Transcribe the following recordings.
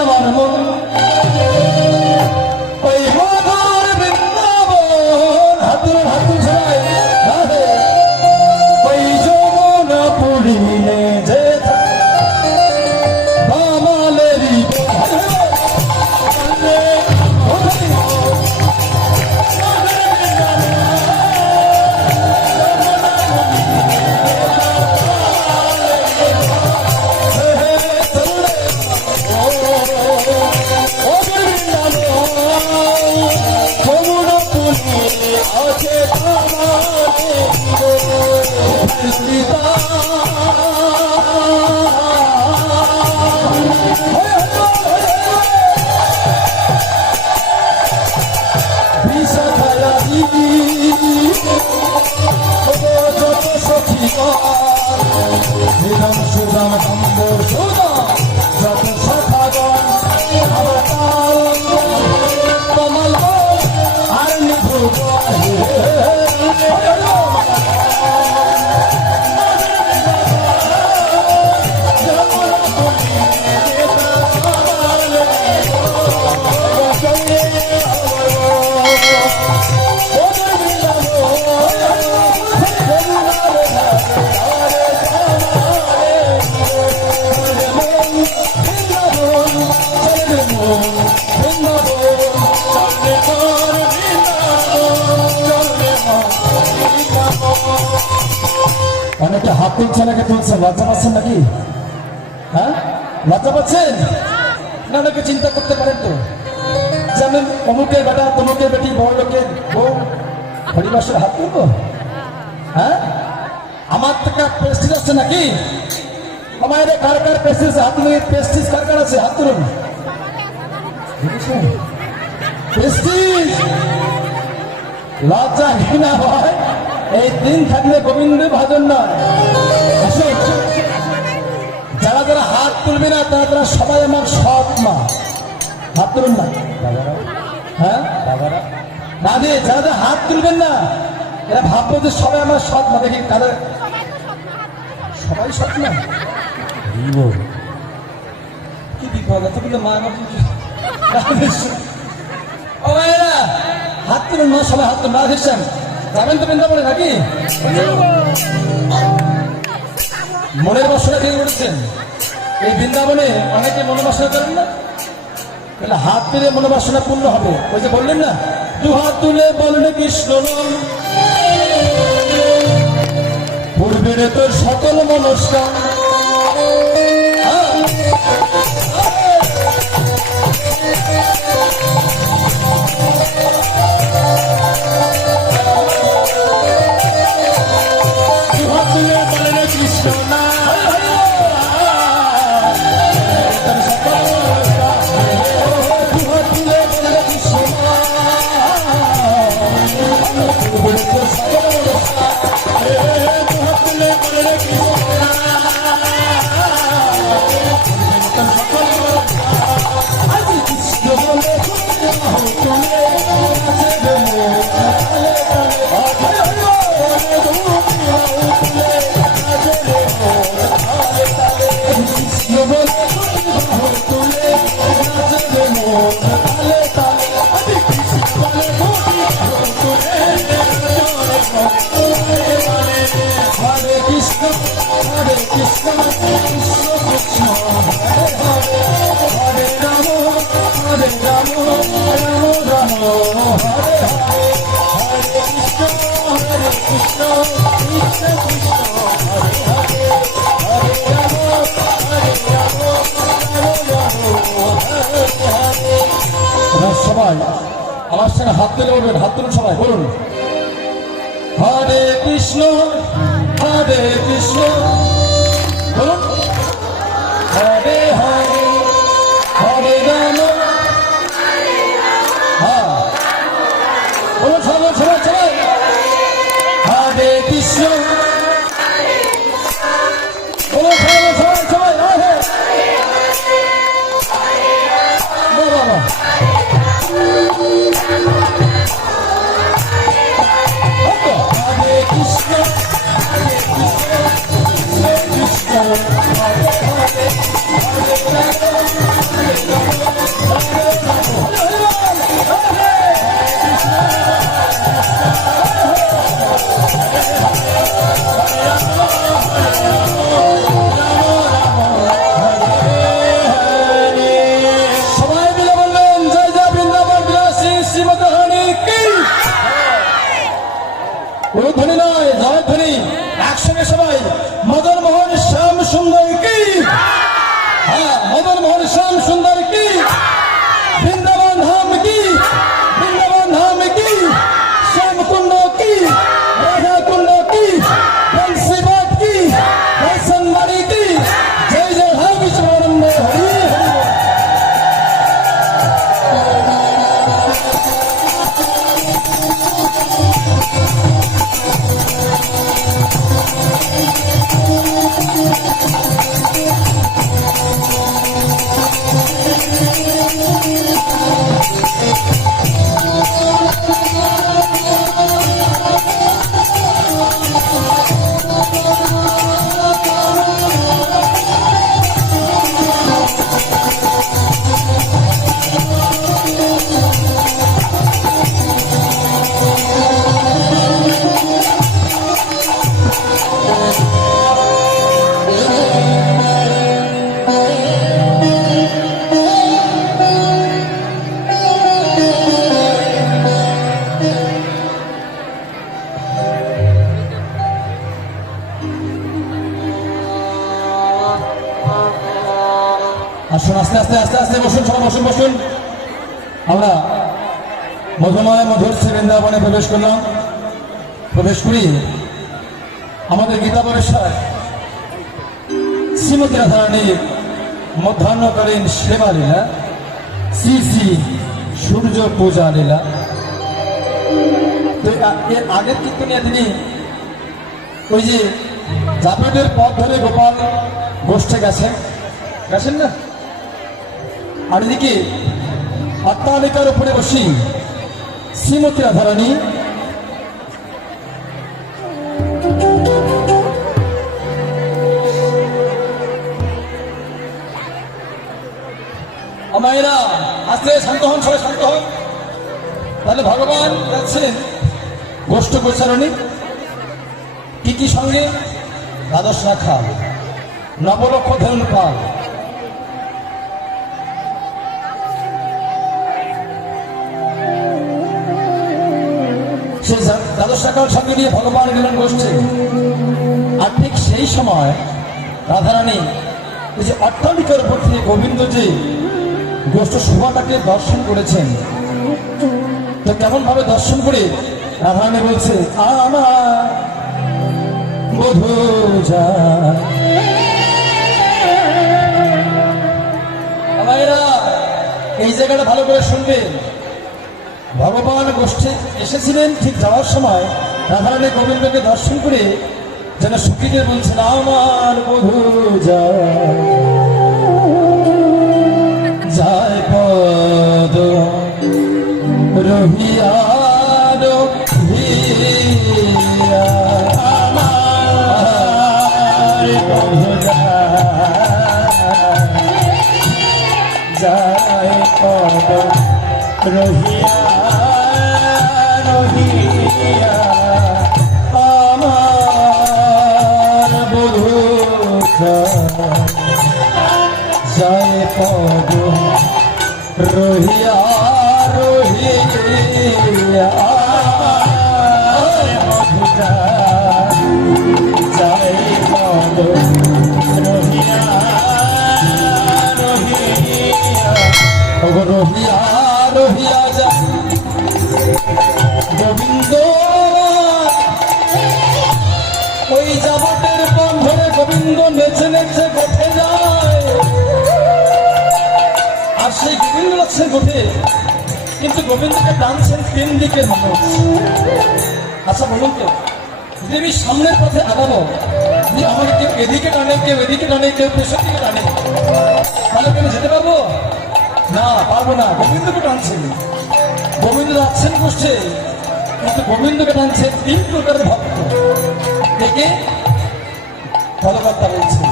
আমার মন ওই মধুর বৃন্দাবন হাতুর হাতুর ছড়ায় ওই যমুনা পুরিয়ে যে আমালেরই অনেকটা হাত তুলছে নাকি তুলছেন লজ্জা পাচ্ছেন নাকি হ্যাঁ লজ্জা পাচ্ছেন না অনেকে চিন্তা করতে পারেন তো যে আমি অমুকের বেটা তমুকের বেটি বড় লোকের বউ পরিবাসের হাত তুলবো হ্যাঁ আমার থেকে প্রেস্টিজ আছে নাকি আমার কার কার প্রেস্টিজ হাত তুলে প্রেস্টিজ কার কার আছে হাত তুলুন প্রেস্টিজ লজ্জা ঘৃণা হয় এই দিন থাকলে গোবিন্দ ভাজন নয় যারা যারা হাত তুলবে না তারা তারা সবাই আমার সৎ মা হাত তুলুন না হ্যাঁ না দিয়ে যারা যারা হাত তুলবেন না এরা ভাববো যে সবাই আমার সৎ মা দেখি তাদের সবাই সৎ না কি বিপদ এতগুলো মা আমার ও ভাইরা হাত তুলুন না সবাই হাত তুলুন না দেখছেন যাবেন তো বৃন্দাবনে নাকি মনের বাসনা দিয়ে বলেছেন এই বৃন্দাবনে অনেকে মনোবাসনা করেন না তাহলে হাত তুলে মনোবাসনা পূর্ণ হবে ওই যে বললেন না দু হাত তুলে বলেন কৃষ্ণ পূর্বের তোর সকল মনস্কার সবাই আমার সঙ্গে হাত তুলে বলবেন হাত তুলুন সবাই বলুন হরে কৃষ্ণ বলুন হরে হরে হরে রাম হ্যাঁ বলুন সবাই সবাই সবাই হরে কৃষ্ণ বলুন সবাই সবাই সবাই হরে বাবা Hare Krishna, Hare Krishna, Krishna सुंदर की, वृंदावन धाम की, वृंदावन धाम की, श्याम कुंडों की, राधा कुंडों की, बंसी बात की, बंसनबाड़ी की, जय जय हर विश्वानंद हरि हरि। আসুন আস্তে আস্তে আস্তে আস্তে বসুন, সবাই বসুন বসুন। আমরা মধুময় মধুর শ্রী বৃন্দাবনে প্রবেশ করলাম। প্রবেশ করি আমাদের গীতা পরিষদ শ্রীমতী রাধারানীর মধ্যাহ্নকালীন সেবা লীলা, শ্রী শ্রী সূর্য পূজা লীলা। তো এর আগের কীর্তনিয়া তিনি ওই যে জাপেটের পথ ধরে গোপাল গোষ্ঠে গেছেন না, আর এদিকে অট্টালিকার উপরে বসি শ্রীমতী রাধারানী মায়েরা আস্তে শান্ত হন, সবাই শান্ত হন। তাহলে ভগবান যাচ্ছেন গোষ্ঠ গোচারণী, কি কি সঙ্গে? দ্বাদশ রাখা, নবলক্ষ ধরুন পাল, সেই দ্বাদশ রাখার সঙ্গে নিয়ে ভগবান গেলেন গোষ্ঠে। আর ঠিক সেই সময় রাধারানী এই যে অট্টালিকার উপর থেকে গোবিন্দ যে গোষ্ঠ শোভাটাকে দর্শন করেছেন, তো কেমন ভাবে দর্শন করে রাধারানী বলছে আমার বধূ যায়। এই জায়গাটা ভালো করে শুনবেন। ভগবান গোষ্ঠে এসেছিলেন, ঠিক যাওয়ার সময় রাধারানী গোবিন্দকে দর্শন করে যেন সুখীদের বলছেন আমার বধূ যায় পদ রহিয়া যায় পদ রহিয়া রহিয়া আমার বধূ যায় পদ রহিয়া রহিয়া মধুরা যায় পদ রহিয়া রহিয়া রহিয়া যা গোবিন্দ ওই জাবটের পণ ধরে গোবিন্দ নেচে নেচে গোঠে যায়। আর সেই গোবিন্দ যাচ্ছে গোঠে, কিন্তু গোবিন্দকে টানছেন তিন দিকের মানুষ। আচ্ছা বলুন তো, যদি আমি সামনের পথে আগাবো, যদি আমাকে কেউ এদিকে টানে, কেউ এদিকে টানে, কেউ পেছন দিকে টানে, তাহলে কেন যেতে পারবো না? পারবো না। গোবিন্দকে টানছেন, গোবিন্দ যাচ্ছেন গোষ্ঠে, কিন্তু গোবিন্দকে টানছে তিন প্রকারের ভক্ত। থেকে কলকাতা বলছে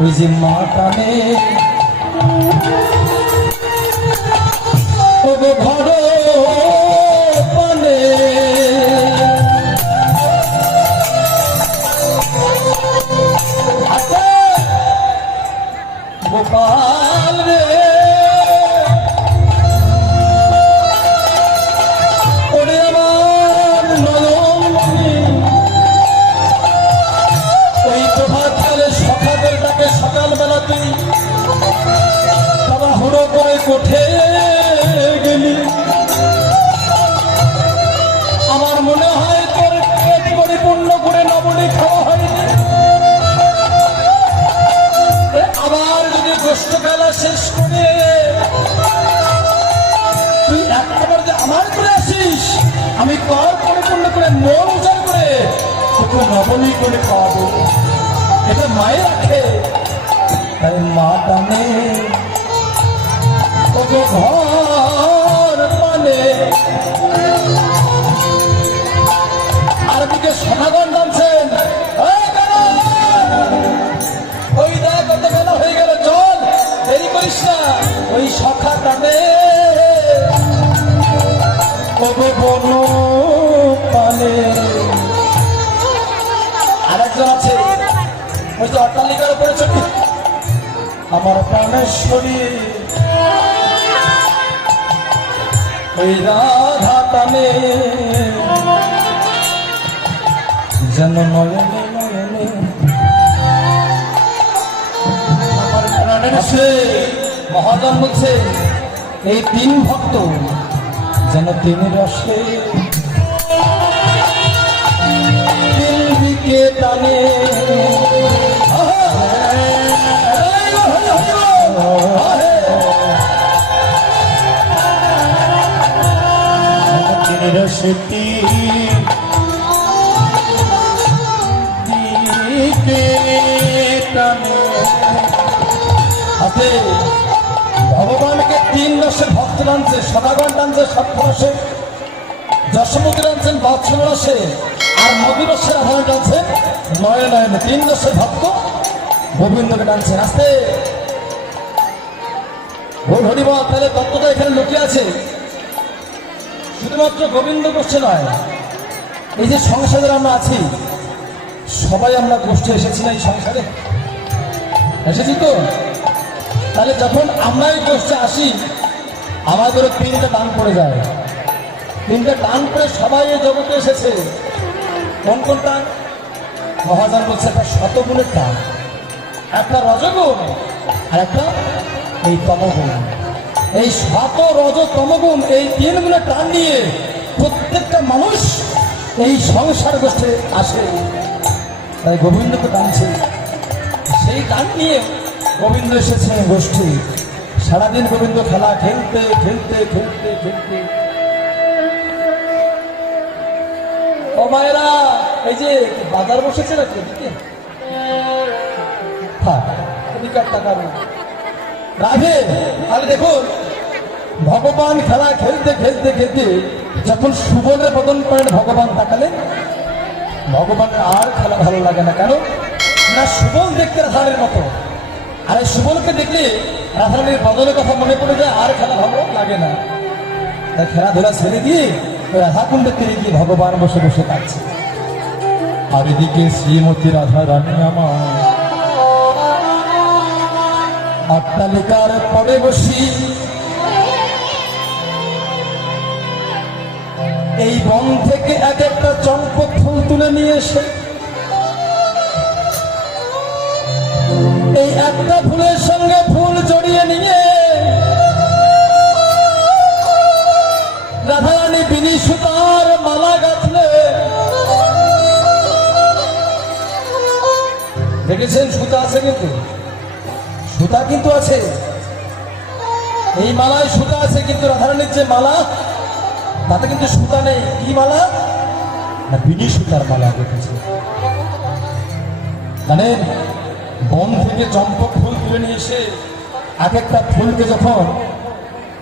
ওই যে মা টানে ও ঘর পানে, গোপাল রে ওরে আমার নয়নমণি, ওই প্রভাতকালে সখাদের ডাকে সকালবেলা তুই কোঠে গেলি আমার মনে হয় তোর পেট পরিপূর্ণ করে নবনী খাওয়া হয়নি আবার যদি গোষ্ঠ খেলা শেষ করে তুই একবার যে আমার করে আসিস আমি কর পরিপূর্ণ করে মন উজাড় করে তোকে নবনী করে খাওয়াবো এটা মায়ের রাখে তাই মা টানে তোকে ঘর মানে আর দিকে সমাগম নামছেন ওই দেখ কত বেলা হয়ে গেল চল দেরি করিস না ওই সখা টানে ওগো বনো পানে আরেকজন আছে ওই যে অট্টালিকার উপরে ছবি আমার প্রাণেশ্বরী ওই রাধা টানে যেন নয়নে নয়নে আমার প্রাণের সে মহাজন বলছে এই তিন ভক্ত যেন তিন রসে তিন দিকে টানে রসতি হাতে ভগবানকে তিন রসের ভক্ত টানছে সদাগণ টানছে সপ্তরসে যশমুখী টানছেন বাৎসল রসে আর মধুর রসের আধার টানছেন নয় নয়নে তিন রসের ভক্ত গোবিন্দকে টানছেন আস্তে ভুল হরিবল তাহলে তত্ত্বটা এখানে লুকিয়ে আছে শুধুমাত্র গোবিন্দ গোষ্ঠী নয় এই যে সংসারে আমরা আছি সবাই আমরা গোষ্ঠী এসেছি না এই সংসারে এসেছি তো তাহলে যখন আমরা এই গোষ্ঠী আসি আমাদেরও তিনটা টান পড়ে যায় তিনটা টান পড়ে সবাই এই জগতে এসেছে কোন কোন টান মহাজন বলছে একটা শতগুণের টান একটা রজগুণ আর একটা এই তমগুণ এই শত রজ তমগুণ এই তিন গুণের টান নিয়ে প্রত্যেকটা মানুষ এই সংসার গোষ্ঠী আসে তাই গোবিন্দকে টানছে সেই টান নিয়ে গোবিন্দ এসেছে গোষ্ঠী সারাদিন গোবিন্দ খেলা খেলতে খেলতে খেলতে খেলতে ও মায়েরা এই যে বাজার বসেছে নাকি এদিকে হ্যাঁ এদিকার টাকা রাধে তাহলে দেখুন ভগবান খেলা খেলতে খেলতে খেলতে যখন সুবলের বদন করেন ভগবান তাকালেন ভগবানের আর খেলা ভালো লাগে না কেন না সুবল দেখতে রাধারানীর মতো আর এই সুবলকে দেখলে রাধারানীর বদলের কথা মনে পড়ে যায় আর খেলা ভালো লাগে না তাই খেলাধুলা ছেড়ে দিয়ে রাধাকুণ্ডে তীরে গিয়ে ভগবান বসে বসে কাটছে আর এদিকে শ্রীমতী রাধারানী আমার অট্টালিকার পরে বসি এই বন থেকে এক একটা চম্পক ফুল তুলে নিয়ে এসে এই একটা ফুলের সঙ্গে ফুল জড়িয়ে নিয়ে রাধারানী বিনি সুতার মালা গাঁথলে দেখেছেন সুতা আছে কিন্তু সুতা কিন্তু আছে এই মালায় সুতা আছে কিন্তু রাধারানীর যে মালা তাতে কিন্তু সুতা নেই কি মালা না বিনি সুতার মালা দেখেছে মানে বন থেকে চম্পক ফুল তুলে নিয়ে এসে এক একটা ফুলকে যখন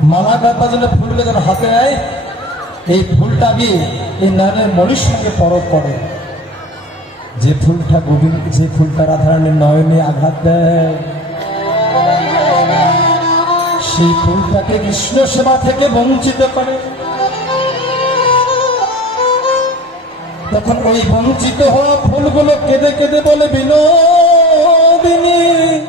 মালা গাঁথার জন্য ফুলকে যখন হাতে নেয় এই ফুলটা গিয়ে এই নয়নের মণির সঙ্গে পরব করে যে ফুলটা গোবিন্দ যে ফুলটা রাধারানীর নয়নে আঘাত দেয় সেই ফুলটাকে কৃষ্ণ সেবা থেকে বঞ্চিত করে তখন ওই বঞ্চিত হওয়া ফুলগুলো কেঁদে কেঁদে বলে বিনোদ